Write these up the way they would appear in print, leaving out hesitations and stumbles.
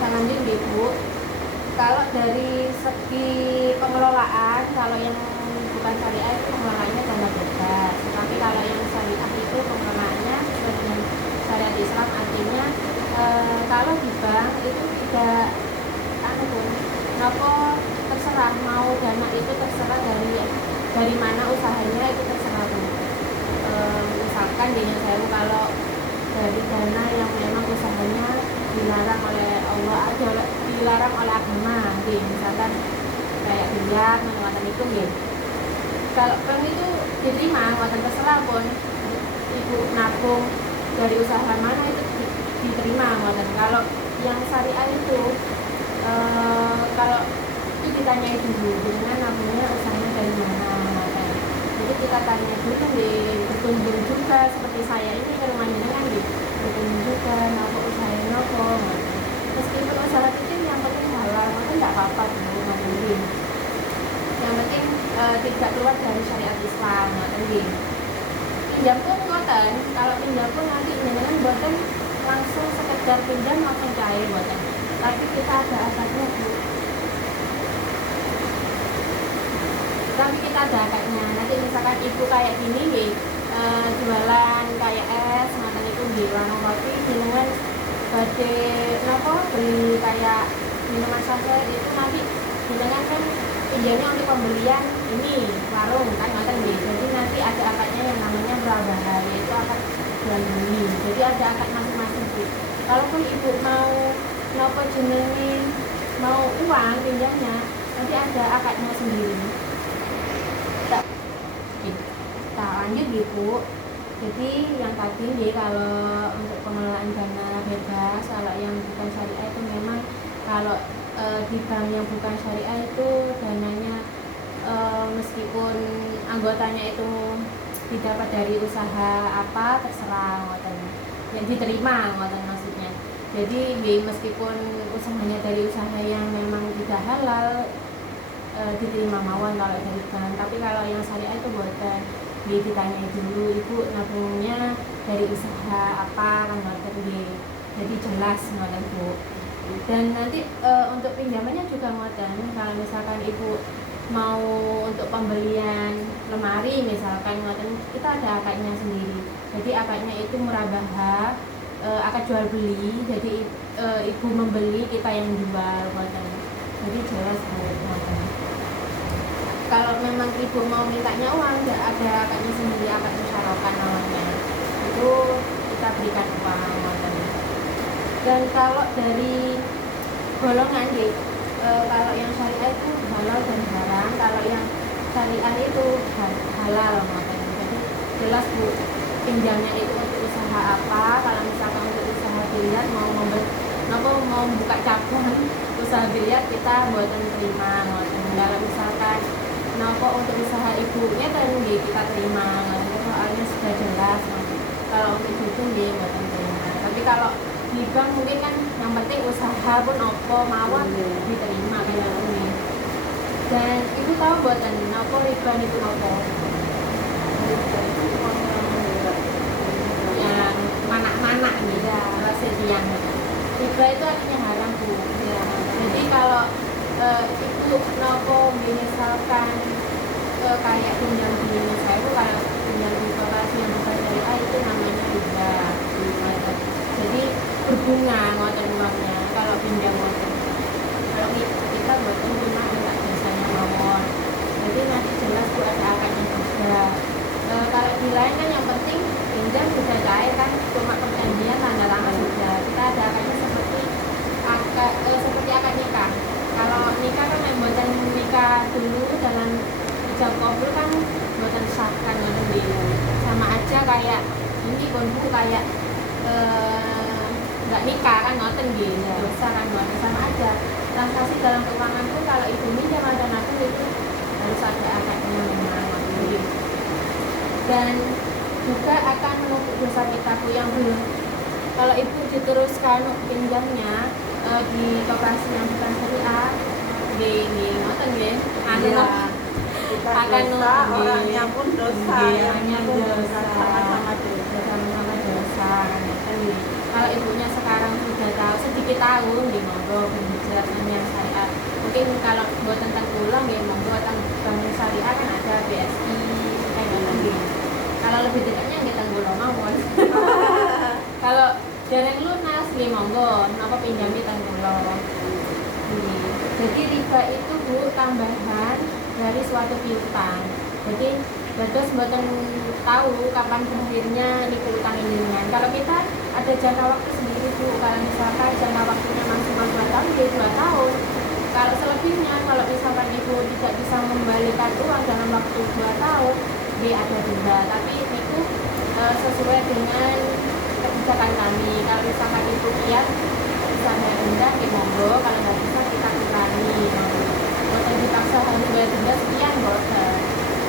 lanjut Bu. Kalau dari segi pengelolaan, kalau yang bukan syariah itu pengelolaannya dana bebas. Tapi kalau yang syariah itu pengelolaannya sesuai dengan syariat Islam, artinya kalau di bank itu tidak pun, nopo terserah mau dana itu terserah dari mana usahanya itu terserah Bu. Misalkan dengan saya kalau dari dana yang memang usahanya dilarang oleh Allah atau dilarang oleh agama, misalkan kayak biliar, menguatan itu gitu. Kalau bank itu diterima, menguatan terserah pun ibu nabung dari usaha mana itu diterima menguatan. Kalau yang syariah itu kalau itu ditanyai dulu dengan nabungnya usahanya dari mana. Jadi kita tanya dulu kan ditunjuk juga seperti saya ini ke rumah jenengan gitu. Ditunjuk juga nopo usahanya nopo. Meskipun usaha kecil yang penting halal, maka tidak apa-apa dulu mandiri. Yang penting tidak keluar dari syariat Islam, ngoten. Pinjam pun ngoten, kalau pinjam pun nanti jenengan boten langsung sekedar pinjam langsung cair boten. Tapi kita ada akadnya Bu. Tapi kita ada akadnya. Nanti misalkan ibu kayak gini nih, jualan kayak es, makan itu di warung kopi, jenengan badhe napa beli kayak minuman saset itu nanti jenengan kan pinjamnya untuk pembelian ini warung kan ngoten nggih. Jadi nanti ada akadnya yang namanya murabaha, yaitu akad jual beli. Jadi ada akad masing-masing gitu. Kalaupun ibu mau napa jenenge mau uang pinjamnya, nanti ada akadnya sendiri. Kita lanjut gitu. Jadi yang tadi nih kalau untuk pengelolaan dana bebas, kalau yang bukan syariah itu memang kalau di bank yang bukan syariah itu dananya meskipun anggotanya itu didapat dari usaha apa terserah ngoten. Yang diterima ngoten maksudnya. Jadi meskipun usahanya dari usaha yang memang tidak halal diterima mawon kalau dari bank. Tapi kalau yang syariah itu buatan ditanya dulu ibu nabungnya dari usaha apa kan ngoten nggih. Jadi jelas ngoten Bu. Dan nanti untuk pinjamannya juga ngoten. Kalau misalkan ibu mau untuk pembelian lemari misalkan ngoten, kita ada akadnya sendiri. Jadi akadnya itu murabaha, akad jual beli. Jadi ibu membeli, kita yang jual ngoten. Jadi jelas ngoten. Kalau memang ibu mau mintanya uang, nggak ada akadnya sendiri, akad musyawarah namanya. Itu kita berikan uang ngoten. Dan kalau dari golongan kalau yang syariah itu halal dan haram, kalau yang syariah itu halal ngoten. Jadi jelas Bu, pinjamnya itu untuk usaha apa. Kalau misalkan untuk usaha biliar mau buka cabang usaha biliar, kita buatan terima ngoten. Kalau misalkan untuk usaha ibunya kan kita terima ngoten, soalnya sudah jelas ngoten. Kalau untuk itu buatan terima. Tapi kalau di bank mungkin kan yang penting usaha pun opo mawon diterima kayak ini. Dan ibu tahu buatan nopo riba itu nopo? Yang mana nih ya rasa yang riba itu artinya haram Bu. Ya. Jadi kalau ibu nopo misalkan kayak pinjam di saya itu kalau pinjam di koperasi yang bukan syariah itu namanya riba. Jadi berbunga ngoten uangnya kalau pinjam ngoten. Kalau kita buatan cuma minta biasanya mawon. Jadi nanti jelas Bu ada akadnya juga. Kalau di lain kan yang penting pinjam sudah cair kan, cuma perjanjian tanda tangan sudah. Kita ada akadnya seperti akad nikah. Kalau nikah kan buatan nikah dulu dalam ijab kabul kan buatan sah kan ngoten sama aja kayak ini pun Bu kayak nggak nikah kan ngoten gitu, dosa kan ngoten sama aja. Transaksi dalam keuangan pun kalau ibu minjam ada nabung itu harus ada akadnya memang ngoten. Dan juga akan menumpuk dosa kita Bu yang belum. Kalau ibu diteruskan pinjamnya di koperasi yang bukan syariah, ngoten nggih. Akan orangnya pun dosa, orangnya pun dosa, sama-sama dosa kan ngoten nggih. Kalau ibunya sekarang sudah tahu sedikit tahu nggih monggo penjelasan yang syariat. Mungkin kalau buat tentang ulang ya monggo tentang bank syariah kan ada BSI kayak gitu. Kalau lebih dekatnya kita kula mawon. Kalau jarang lunas nggih monggo napa pinjami teng kula. Jadi riba itu Bu tambahan dari suatu piutang. Jadi dados mboten tahu kapan berakhirnya niku utang jenengan. Kalau kita ada jangka waktu sendiri Bu, kalau misalkan jangka waktunya maksimal 2 tahun ya 2 tahun. Kalau selebihnya, kalau misalkan Ibu tidak bisa membalikan uang dalam waktu 2 tahun, dia ada denda. Tapi itu sesuai dengan kebijakan kami. Kalau misalkan Ibu lihat bisa bayar denda, ya monggo. Kalau nggak bisa kita kurangi. Boten dipaksa harus bayar denda sekian, boten.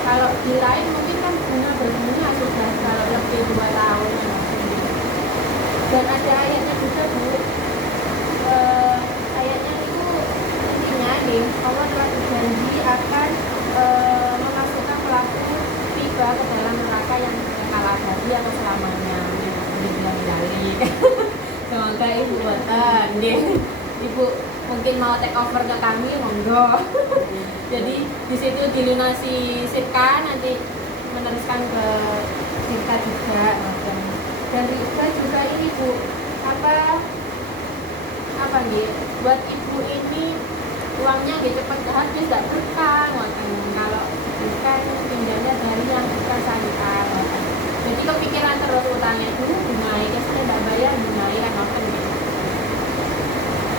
Kalau di lain mungkin kan bunga berbunga sudah kalau lebih 2 tahun. Dan ada ayatnya juga Bu. Ayatnya itu intinya nih, Allah telah berjanji akan memasukkan pelaku riba ke dalam neraka yang kekal abadi atau selamanya. Dibilang-bilang. Semoga Ibu boten nggih. Ibu mungkin mau take over ke kami monggo. Jadi di situ dilunasi Sipka, nanti meneruskan ke kita juga. Dan riba juga ini Bu, apa nih? Buat Ibu ini uangnya gitu cepat habis, tidak berkah. Kalau bukan pinjamnya dari yang bukan syariah. Jadi kepikiran terus utangnya dulu bungai, kesana tidak bayar bungai kan makan gitu.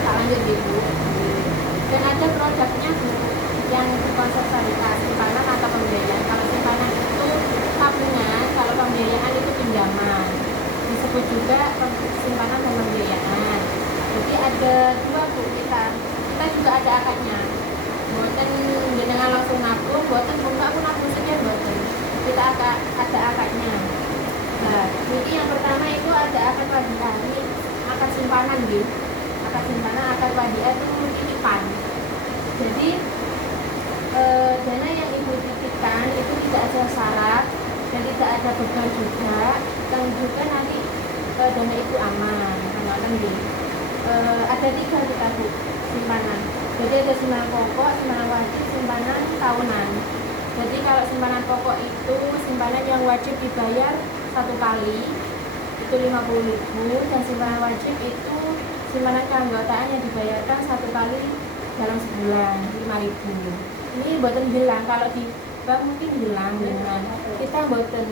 Tak lanjut Ibu. Dan ada produknya Bu yang berkonsep syariah, simpanan atau pembiayaan. Kalau simpanan itu tabungan, kalau pembiayaan itu pinjaman. Disebut juga simpanan dan pembiayaan. Jadi ada dua Bu, kita juga ada akadnya. Boten jenengan langsung nabung, boten buka aku nabung sekian boten. Kita ada akadnya. Nah, jadi yang pertama itu ada akad wadiah. Ini akad simpanan gitu. Akad simpanan, akad wadiah itu titipan. Jadi dana yang Ibu titipkan itu tidak ada syarat dan tidak ada beban juga, dan juga nanti dana itu aman, kan gitu. Ada 3 kita Bu simpanan. Jadi ada simpanan pokok, simpanan wajib, simpanan tahunan. Jadi kalau simpanan pokok itu simpanan yang wajib dibayar 1 kali itu 50.000, dan simpanan wajib itu simpanan keanggotaan yang dibayarkan 1 kali dalam sebulan 5.000. Ini boten hilang, kalau di bank mungkin hilang dengan kita boten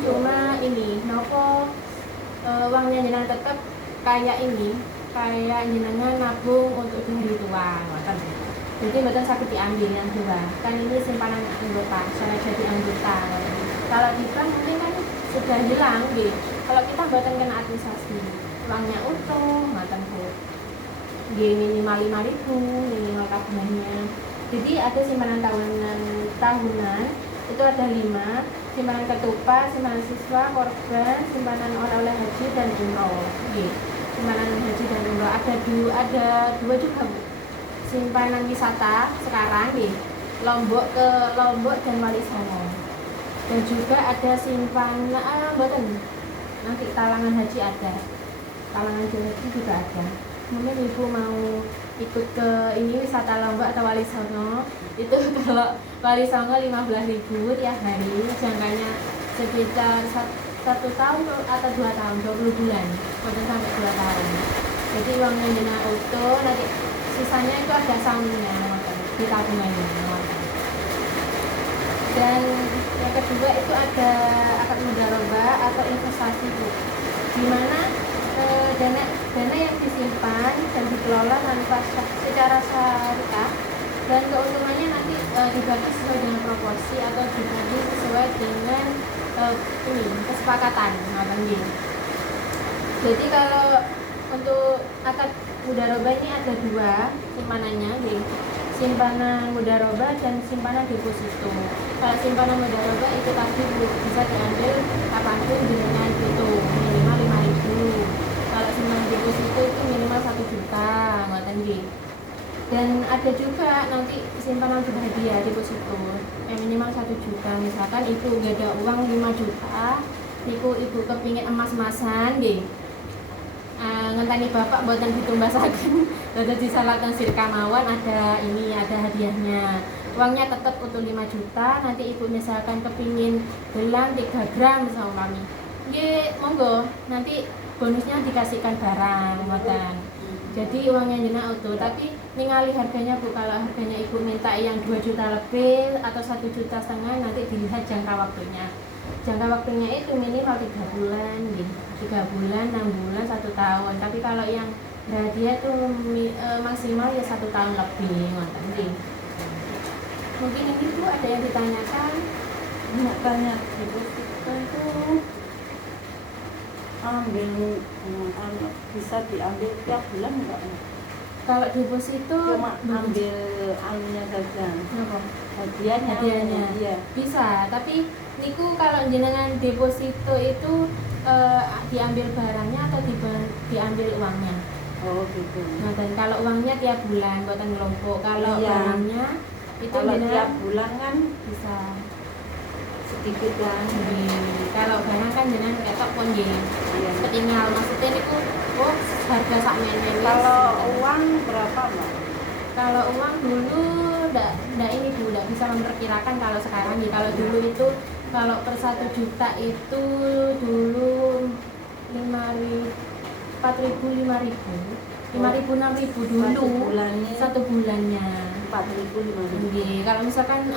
cuma ini nopo uangnya jenengan tetap kayak jenengan nabung untuk di hari tua, jadi boten sakit diambil yang dua kan, ini simpanan anggota saya jadi anggota. Kalau di bank mungkin kan sudah hilang gitu. Kalau kita boten kena administrasi, uangnya utuh ngoten Bu. Di minimal 5.000 minimal tabungannya. Jadi ada simpanan tahunan itu ada 5, simpanan ketupat, simpanan siswa, korban, simpanan oleh-oleh haji dan umroh. Simpanan haji dan umroh ada dua juga Bu. Simpanan wisata sekarang Lombok dan Wali Songo. Dan juga ada simpanan nanti talangan haji ada. Talangan haji juga ada. Mungkin Ibu mau ikut ke ini wisata Lombok atau Wali Songo, itu kalau Wali Songo 15.000 tiap hari, jangkanya sekitar 1 tahun atau 2 tahun, 20 bulan, mungkin sampai 2 tahun. Jadi uangnya jenengan utuh, nanti sisanya itu ada sangunya di tabungannya. Dan yang kedua itu ada akad mudharabah atau investasi Bu, di mana dana yang disimpan dan dikelola tanpa secara syariah, dan keuntungannya nanti dibagi sesuai dengan proporsi atau dibagi sesuai dengan kesepakatan. Jadi kalau untuk akad mudharabah ini ada 2 simpanannya, simpanan mudharabah dan simpanan deposito. Kalau simpanan mudharabah itu tadi Bu, bisa diambil kapanpun dengan itu minimal 5.000. Kalau simpanan deposito itu minimal 1 juta, ngoten nggih. Dan ada juga nanti simpanan berhadiah deposito yang minimal 1 juta. Misalkan Ibu nggak ada uang 5 juta, niku ibu kepingin emas-emasan nggih. Ngenteni bapak mboten ditumbasaken dados disalaken sirka mawon, ada ini, ada hadiahnya. Uangnya tetap utuh 5 juta, nanti ibu misalkan kepingin gelang 3 gram seumpami. Nggih, monggo, nanti bonusnya dikasihkan barang ngoten. Jadi uangnya jenengan utuh, tapi ningali harganya Bu, kalau harganya ibu minta yang 2 juta lebih atau 1,5 juta, nanti dilihat jangka waktunya. Jangka waktunya itu minimal 3 bulan gitu. 3 bulan, 6 bulan, 1 tahun. Tapi kalau yang berhadiah tuh maksimal ya 1 tahun lebih ngoten nggih. Mungkin ini Bu ada yang ditanyakan? Tanya deposito itu bisa diambil tiap bulan enggak? Kalau deposito cuma ambil anunya saja. Apa? Hadiahnya. Iya. Bisa, tapi niku kalau jenengan deposito itu diambil barangnya atau diambil uangnya? Oh gitu. Nah, dan kalau uangnya tiap bulan buatan ngelompok, kalau iya. Barangnya itu kalau tiap bulan kan bisa sedikit kan. Kalau barang kan jenengan ketok pun nggih. Iya. Ketinggal maksudnya niku harga sakmene. Kalau uang berapa, Mbak? Kalau uang dulu ndak ini Bu, ndak bisa memperkirakan kalau sekarang nih. Kalau dulu itu kalau per 1 juta itu dulu 4.000, 5.000, 6.000 dulu. Satu bulannya 4.000, 5.000. Kalau misalkan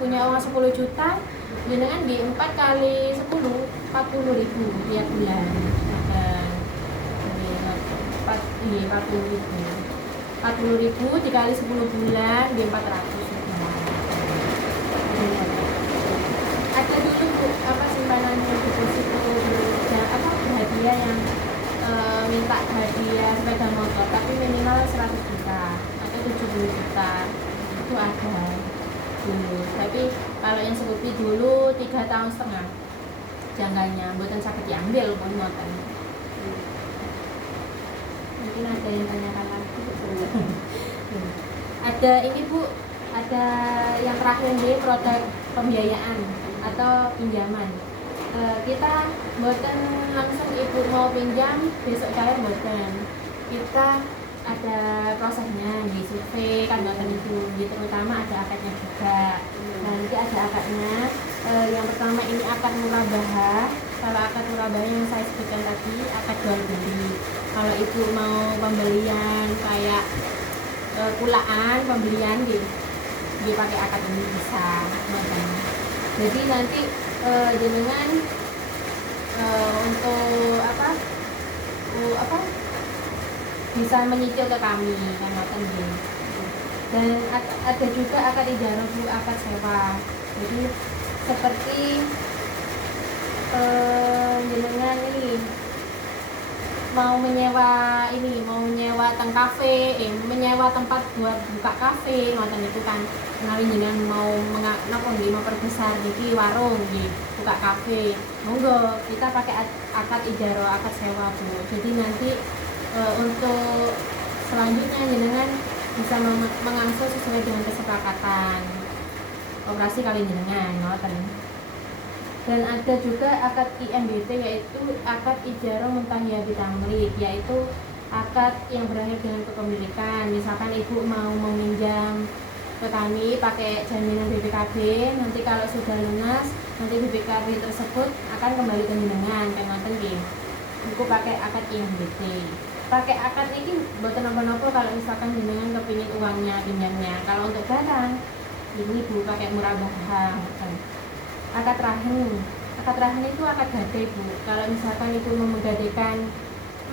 punya uang 10 juta, jenengan di 4 kali 10, 40.000 tiap bulan. 40.000 dikali 10 bulan di 400. Ada dulu Bu, simpanan deposito hadiah yang minta hadiah sepeda motor, tapi minimal 100 juta atau 70 juta itu ada dulu. Tapi kalau yang seperti dulu 3,5 tahun jangkanya, buatan sakit diambil pun ngoten. Mungkin ada yang tanyakan lagi. Ada ini Bu, ada yang terakhir nih, produk pembiayaan atau pinjaman. Kita buatan langsung ibu mau pinjam besok cair buatan. Kita ada prosesnya di survei kan buatan itu, terutama ada akadnya juga. Nanti ada akadnya. Yang pertama ini akad murabahah. Kalau akad murabahah yang saya sebutkan tadi akad jual beli. Kalau ibu mau pembelian kayak kulaan pembelian dipakai akad ini bisa makanya. Jadi nanti jenengan untuk bisa menyicil ke kami kan ngoten nggih. Dan ada juga akad ijarah Bu, akad sewa. Jadi seperti jenengan ini mau menyewa menyewa tempat buat buka kafe ngoten itu kan. Menawi jenengan mau memperbesar iki warung buka kafe, monggo kita pakai akad ijarah, akad sewa Bu. Jadi nanti untuk selanjutnya jenengan bisa mengakses sesuai dengan kesepakatan operasi kali jenengan ngoten. Dan ada juga akad IMBT, yaitu akad ijarah muntahiyah bitamlik, yaitu akad yang berakhir dengan kepemilikan. Misalkan ibu mau meminjam ke kami pakai jaminan BPKB, nanti kalau sudah lunas nanti BPKB tersebut akan kembali ke jenengan kan ngoten nggih. Ibu pakai akad IMBT. Pakai akad ini mboten napa-napa kalau misalkan jenengan kepingin uangnya pinjamnya. Kalau untuk barang ini Bu pakai murabahah. Akad rahim itu akad gadai Bu. Kalau misalkan ibu mau menggadaikan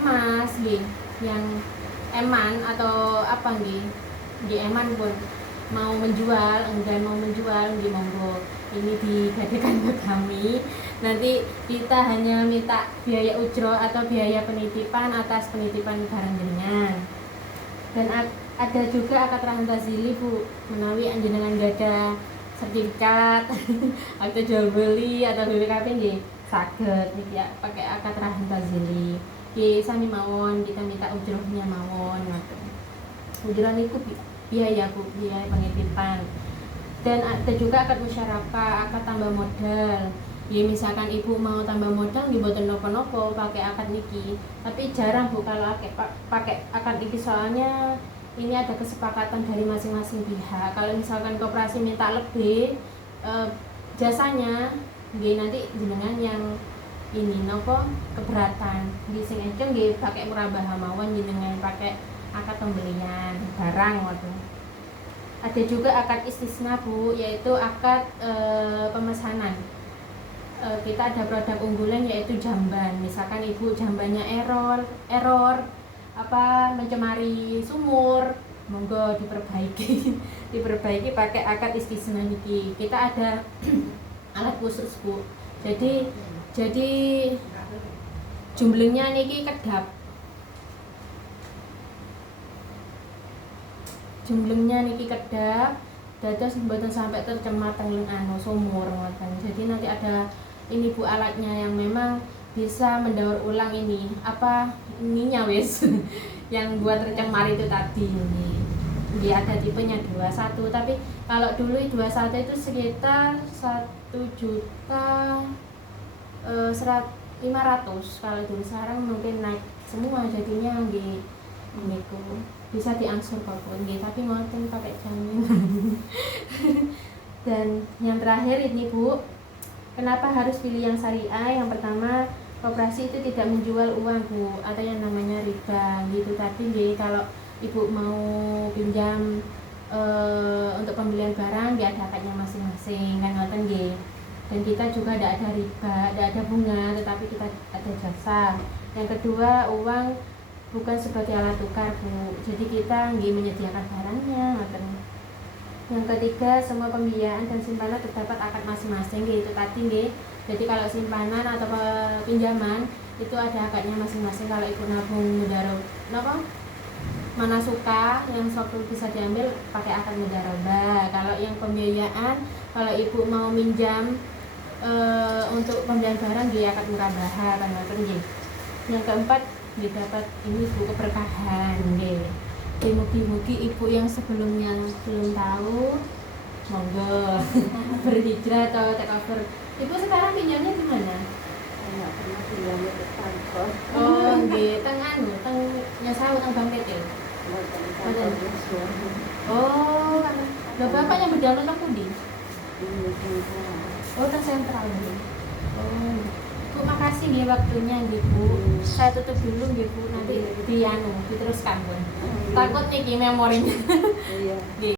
emas yang eman atau di eman pun mau menjual monggo ini digadaikan ke kami. Nanti kita hanya minta biaya ujroh atau biaya penitipan atas penitipan barang jenengan. Dan ada juga akad rahim tazili Bu, menawi jenengan gak ada sertifikat atau jual beli atau BPKB nggih saged ya pakai akad rahim tazili. Nggih sami mawon, kita minta ujrohnya mawon ngoten. Ujroh niku biaya Bu, biaya penitipan. Dan ada juga akad musyarakah, akad tambah modal. Ya misalkan ibu mau tambah modal nggih mboten napa-napa pakai akad niki. Tapi jarang Bu kalau pakai akad niki soalnya ini ada kesepakatan dari masing-masing pihak. Kalau misalkan koperasi minta lebih jasanya nggih nanti jenengan yang ini nopo keberatan. Di sing ejeng nggih pakai murabah mawon jenengan pakai akad pembelian barang waktu. Ada juga akad istisna Bu, yaitu akad pemesanan. Kita ada produk unggulan yaitu jamban. Misalkan ibu jambannya error apa mencemari sumur, monggo diperbaiki pakai akad istisna niki. Kita ada alat khusus Bu. Jadi jumlahnya niki kedap. Jumlahnya niki kedap dados mboten sampai tercemar teng sumur ngoten. Jadi nanti ada ini Bu alatnya yang memang bisa mendaur ulang ini apa ininya wis yang buat tercemar itu tadi ini. Dia ada tipenya 21, tapi kalau dulu 21 itu sekitar 1.500.000 kalau dulu. Sekarang mungkin naik semua jadinya nggih niku bisa diangsur kok nggih, tapi ngoten pakai jaminan. Dan yang terakhir ini Bu, kenapa harus pilih yang syariah? Yang pertama, koperasi itu tidak menjual uang Bu, atau yang namanya riba gitu tadi nggih. Kalau ibu mau pinjam untuk pembelian barang dia ada akadnya masing-masing kan ngoten nggih. Dan kita juga tidak ada riba, tidak ada bunga, tetapi kita ada jasa. Yang kedua, uang bukan sebagai alat tukar Bu, jadi kita nggih menyediakan barangnya ngoten. Yang ketiga, semua pembiayaan dan simpanan terdapat akad masing-masing gitu tadi nggih. Jadi kalau simpanan atau pinjaman itu ada akadnya masing-masing. Kalau ibu nabung mudarob napa mana suka yang suatu bisa diambil pakai akad mudarobah. Kalau yang pembiayaan, kalau ibu mau minjam untuk pembelian barang nggih akad murabah kan ngoten nggih. Yang keempat, didapat ini Bu keberkahan nggih. Mugi-mugi ibu yang sebelumnya belum tahu monggo berhijrah atau take over. Ibu sekarang pinjamnya di mana? Enggak pernah pinjamnya ke kantor. Oh nggih, teng Nyasawu teng Bang Tete. Oh, lho bapak yang berjalan teng pundi? Oh, teng sentral nggih. Oh. Bu, makasih nggih waktunya nggih Bu. Saya tutup dulu nggih Bu, nanti diteruskan Bu. Takut niki memorinya. Iya. Nggih.